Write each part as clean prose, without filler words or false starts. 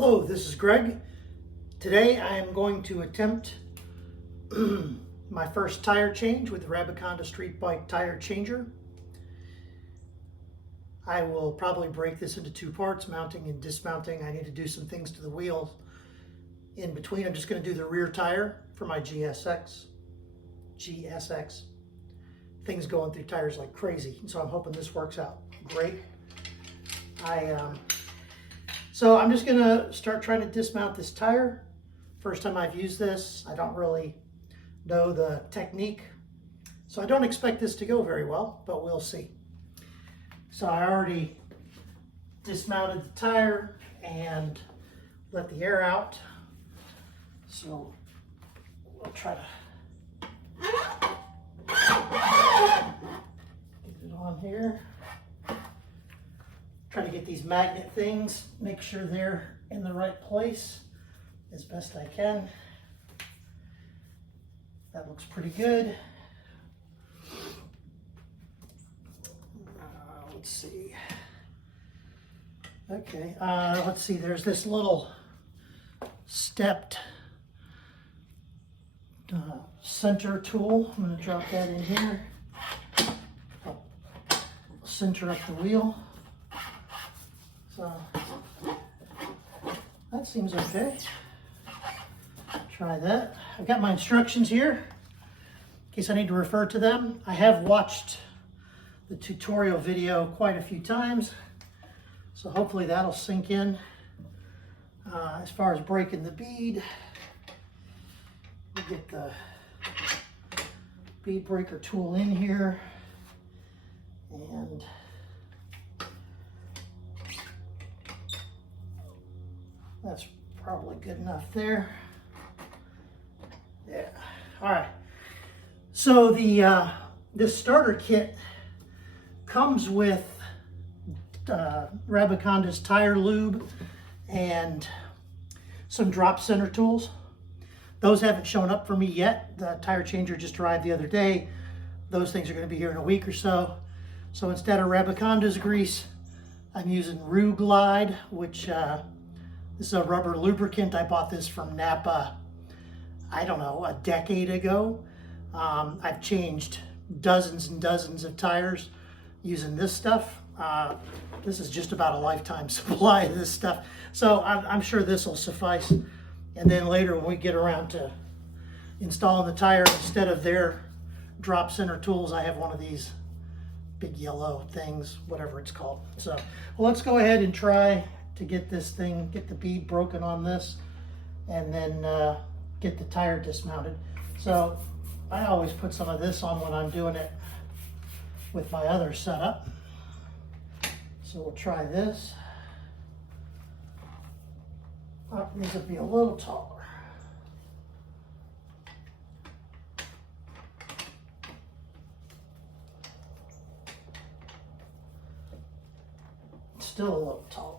Hello, this is Greg. Today I am going to attempt my first tire change with the Rabacanda Street Bike Tire Changer. I will probably break this into two parts, mounting and dismounting. I need to do some things to the wheels in between. I'm just going to do the rear tire for my GSX. Things going through tires like crazy, so I'm hoping this works out great. So I'm just gonna start trying to dismount this tire. First time I've used this, I don't really know the technique, so I don't expect this to go very well, but we'll see. So I already dismounted the tire and let the air out. So we'll try to get it on here. Try to get these magnet things, make sure they're in the right place as best I can. That looks pretty good. Let's see. Okay, let's see, there's this little stepped center tool. I'm going to drop that in here. I'll center up the wheel. So that seems okay. Try that. I've got my instructions here in case I need to refer to them. I have watched the tutorial video quite a few times, so hopefully that'll sink in. As far as breaking the bead, we get the bead breaker tool in here, and that's probably good enough there. Yeah. All right. So the this starter kit comes with Rabacanda's tire lube and some drop center tools. Those haven't shown up for me yet. The tire changer just arrived the other day. Those things are going to be here in a week or so. So instead of Rabacanda's grease, I'm using Glide, which this is a rubber lubricant. I bought this from Napa, I don't know, a decade ago. I've changed dozens and dozens of tires using this stuff. This is just about a lifetime supply of this stuff. So I'm sure this will suffice. And then later when we get around to installing the tire, instead of their drop center tools, I have one of these big yellow things, whatever it's called. So well, let's go ahead and try to get this thing, get the bead broken on this, and then get the tire dismounted. So I always put some of this on when I'm doing it with my other setup. So we'll try this. Oh, these will be a little taller. Still a little taller.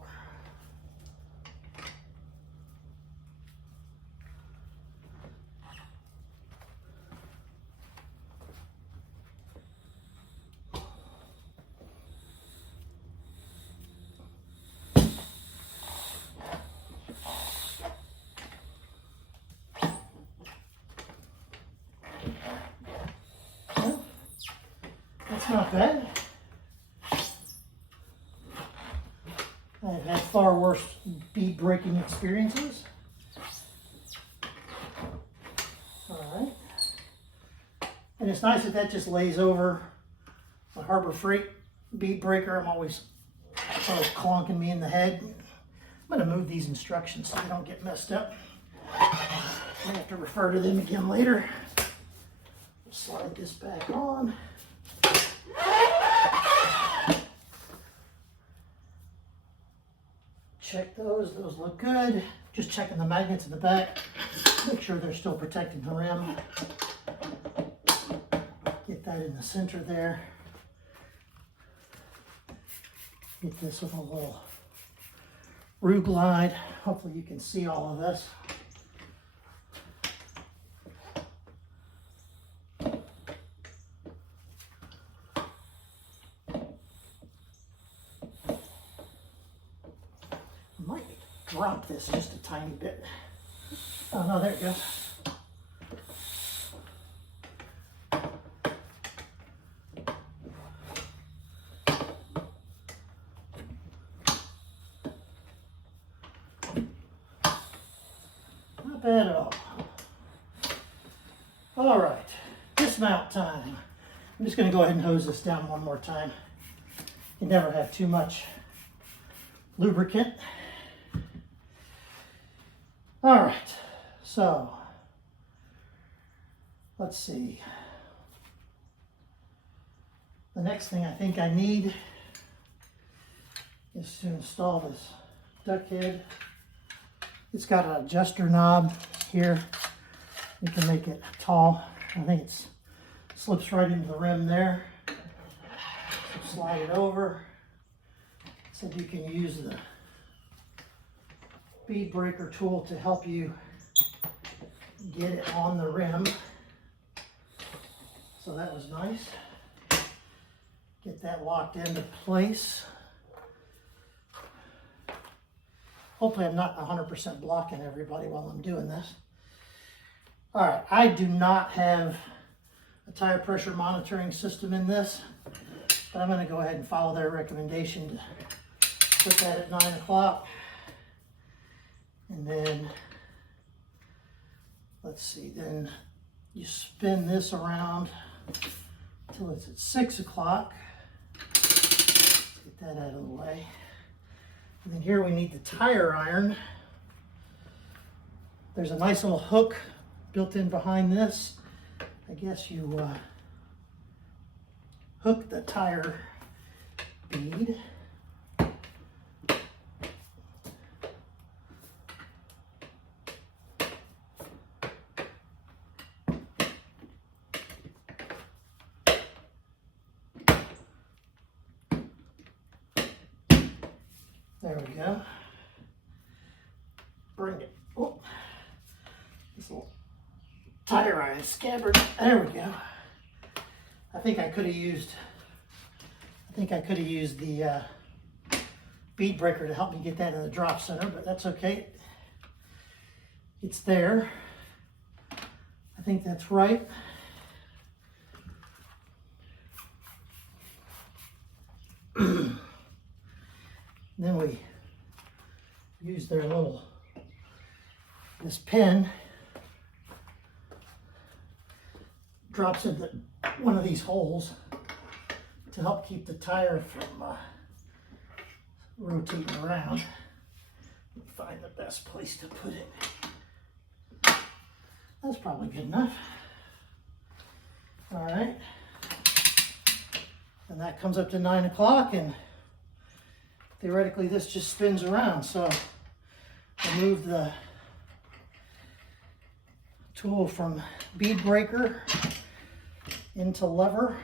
That's not bad. I've had far worse bead breaking experiences. All right. And it's nice that that just lays over the Harbor Freight bead breaker. I'm always clonking me in the head. I'm going to move these instructions so they don't get messed up. I have to refer to them again later. Slide this back on. Check those look good. Just checking the magnets in the back. Make sure they're still protecting the rim. Get that in the center there. Get this with a little Glide. Hopefully you can see all of this. drop this just a tiny bit. Oh no, there it goes. Not bad at all. All right, dismount time. I'm just going to go ahead and hose this down one more time. You never have too much lubricant. All right, so let's see. The next thing I think I need is to install this duck head. It's got an adjuster knob here. You can make it tall. I think it slips right into the rim there. So slide it over. So you can use the bead breaker tool to help you get it on the rim. So that was nice. Get that locked into place. Hopefully I'm not 100% blocking everybody while I'm doing this. All right, I do not have a tire pressure monitoring system in this, but I'm going to go ahead and follow their recommendation to put that at 9 o'clock. And then, let's see, then you spin this around until it's at 6 o'clock. Let's get that out of the way. And then here we need the tire iron. There's a nice little hook built in behind this. I guess you hook the tire bead. There we go. Bring it. Oh, this little tire iron scabbard. There we go. I think I could have used the bead breaker to help me get that in the drop center, but that's okay. It's there. I think that's right. Then we use their this pin drops into one of these holes to help keep the tire from rotating around. Find the best place to put it. That's probably good enough. All right. And that comes up to 9 o'clock, and theoretically this just spins around. So I move the tool from bead breaker into lever.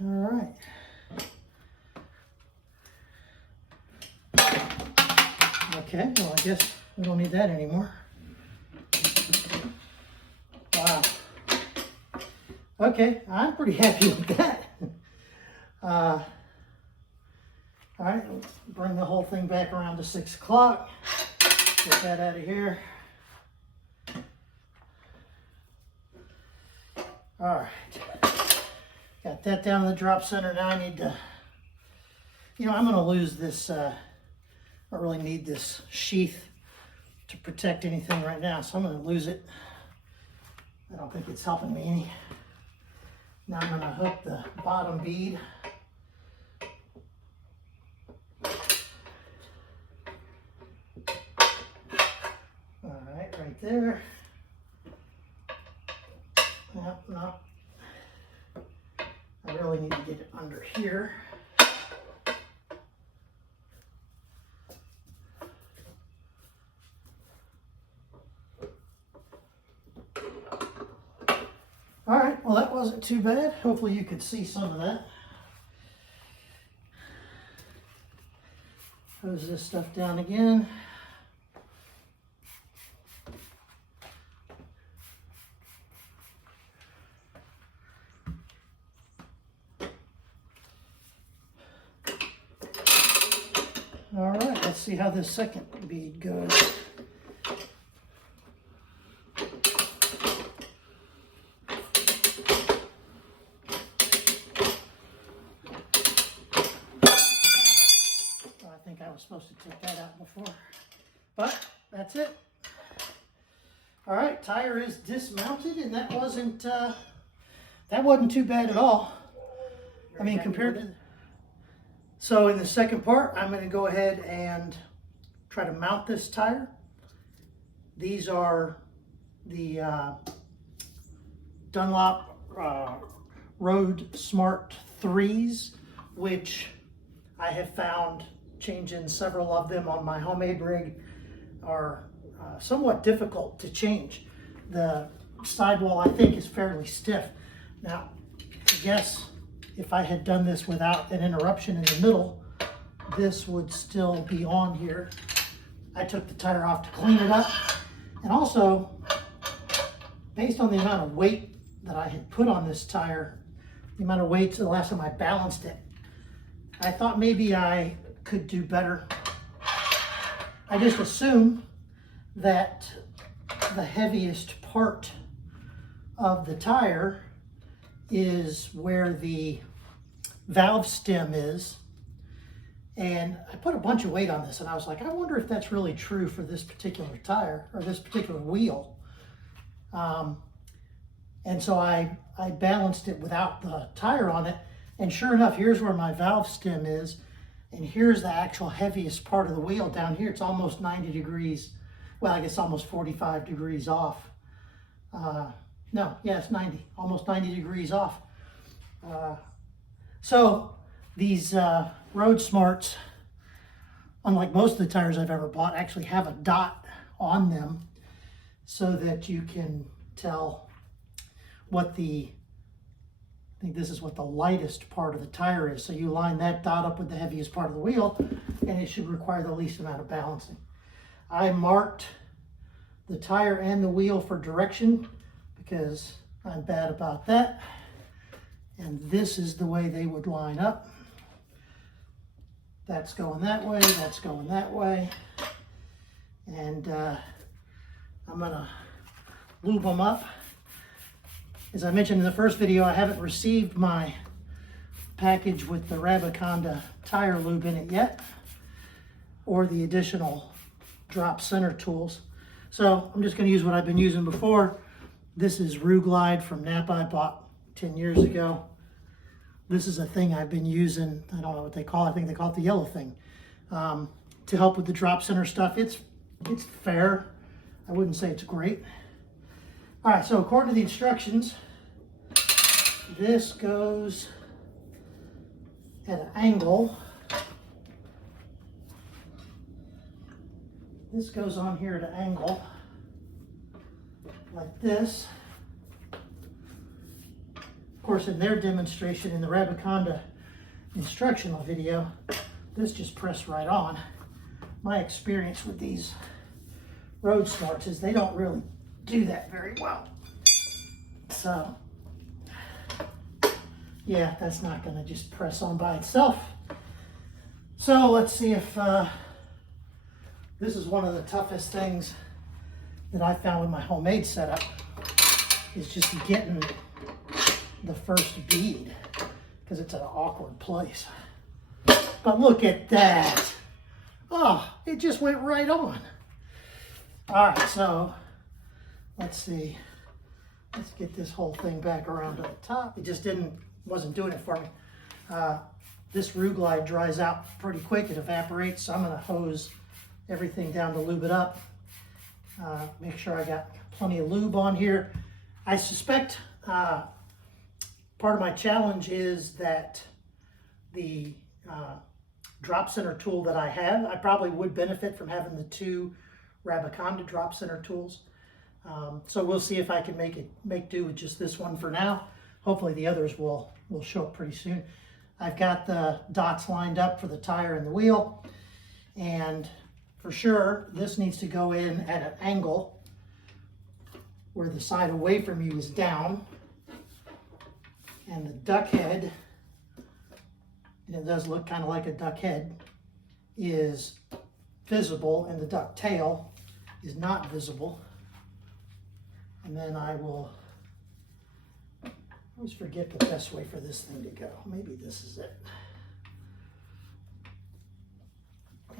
All right. Okay, well, I guess we don't need that anymore. Wow. Okay, I'm pretty happy with that. All right, bring the whole thing back around to 6 o'clock. Get that out of here. All right, got that down in the drop center. Now I need to, I'm going to lose this, I don't really need this sheath to protect anything right now, so I'm going to lose it. I don't think it's helping me any. Now I'm going to hook the bottom bead. All right, right there. No. I really need to get it under here. All right, well, that wasn't too bad. Hopefully you could see some of that. Hose this stuff down again. see how this second bead goes. I think I was supposed to take that out before, but that's it. All right, tire is dismounted, and that wasn't too bad at all. I mean, compared to. So in the second part, I'm going to go ahead and try to mount this tire. These are the Dunlop Roadsmart 3s, which I have found changing several of them on my homemade rig are somewhat difficult to change. The sidewall, I think, is fairly stiff. Now, I guess if I had done this without an interruption in the middle, this would still be on here. I took the tire off to clean it up. And also, based on the amount of weight that I had put on this tire, the amount of weight the last time I balanced it, I thought maybe I could do better. I just assume that the heaviest part of the tire is where the valve stem is. And I put a bunch of weight on this, and I was like, I wonder if that's really true for this particular tire or this particular wheel. And so I balanced it without the tire on it, and sure enough, here's where my valve stem is, and here's the actual heaviest part of the wheel down here. It's almost 90 degrees. Well, I guess almost 45 degrees off. No, yeah, it's 90, almost 90 degrees off. So these Roadsmarts, unlike most of the tires I've ever bought, actually have a dot on them so that you can tell what I think this is what the lightest part of the tire is. So you line that dot up with the heaviest part of the wheel, and it should require the least amount of balancing. I marked the tire and the wheel for direction because I'm bad about that. And this is the way they would line up. That's going that way, that's going that way. And I'm gonna lube them up. As I mentioned in the first video, I haven't received my package with the Rabacanda tire lube in it yet, or the additional drop center tools. So I'm just gonna use what I've been using before. This is Glide from Napa I bought 10 years ago. This is a thing I've been using, I don't know what they call it, I think they call it the yellow thing, to help with the drop center stuff. It's fair. I wouldn't say it's great. All right, so according to the instructions, this goes at an angle. This goes on here at an angle like this. Of course, in their demonstration in the Rabacanda instructional video, this just pressed right on. My experience with these Roadsmarts is they don't really do that very well. So, yeah, that's not gonna just press on by itself. So let's see if this is one of the toughest things that I found with my homemade setup, is just getting the first bead, because it's at an awkward place. But look at that. Oh, it just went right on. All right, so let's see. Let's get this whole thing back around to the top. It just wasn't doing it for me. This Glide dries out pretty quick. It evaporates, so I'm gonna hose everything down to lube it up. Make sure I got plenty of lube on here. I suspect part of my challenge is that the drop center tool that I have, I probably would benefit from having the two Rabacanda drop center tools. So we'll see if I can make do with just this one for now. Hopefully the others will show up pretty soon. I've got the dots lined up for the tire and the wheel, and for sure this needs to go in at an angle where the side away from you is down, and the duck head, and it does look kind of like a duck head, is visible and the duck tail is not visible. And then I will, I always forget the best way for this thing to go. Maybe this is it.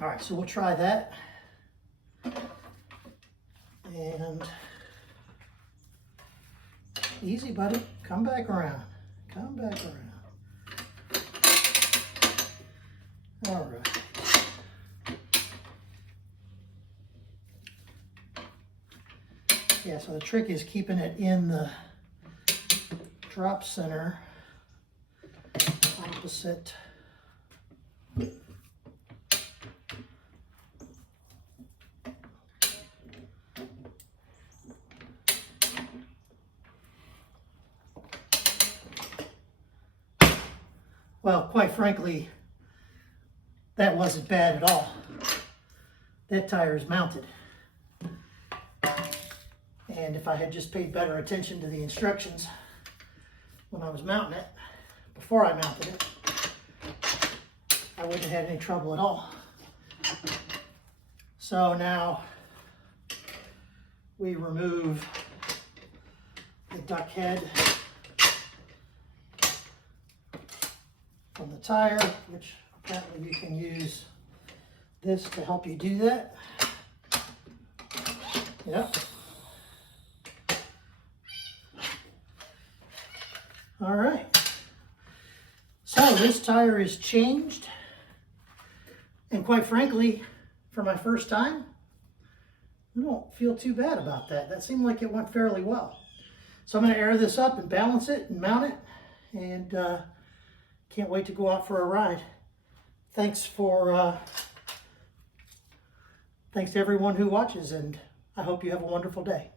All right, so we'll try that. And easy, buddy. Come back around. Come back around. All right. Yeah, so the trick is keeping it in the drop center opposite well, quite frankly, that wasn't bad at all. That tire is mounted. And if I had just paid better attention to the instructions when I was mounting it, before I mounted it, I wouldn't have had any trouble at all. So now we remove the duck head from the tire, which apparently you can use this to help you do that. Yep. All right. So this tire is changed. And quite frankly, for my first time, I don't feel too bad about that. That seemed like it went fairly well. So I'm going to air this up and balance it and mount it. And can't wait to go out for a ride. Thanks to everyone who watches, and I hope you have a wonderful day.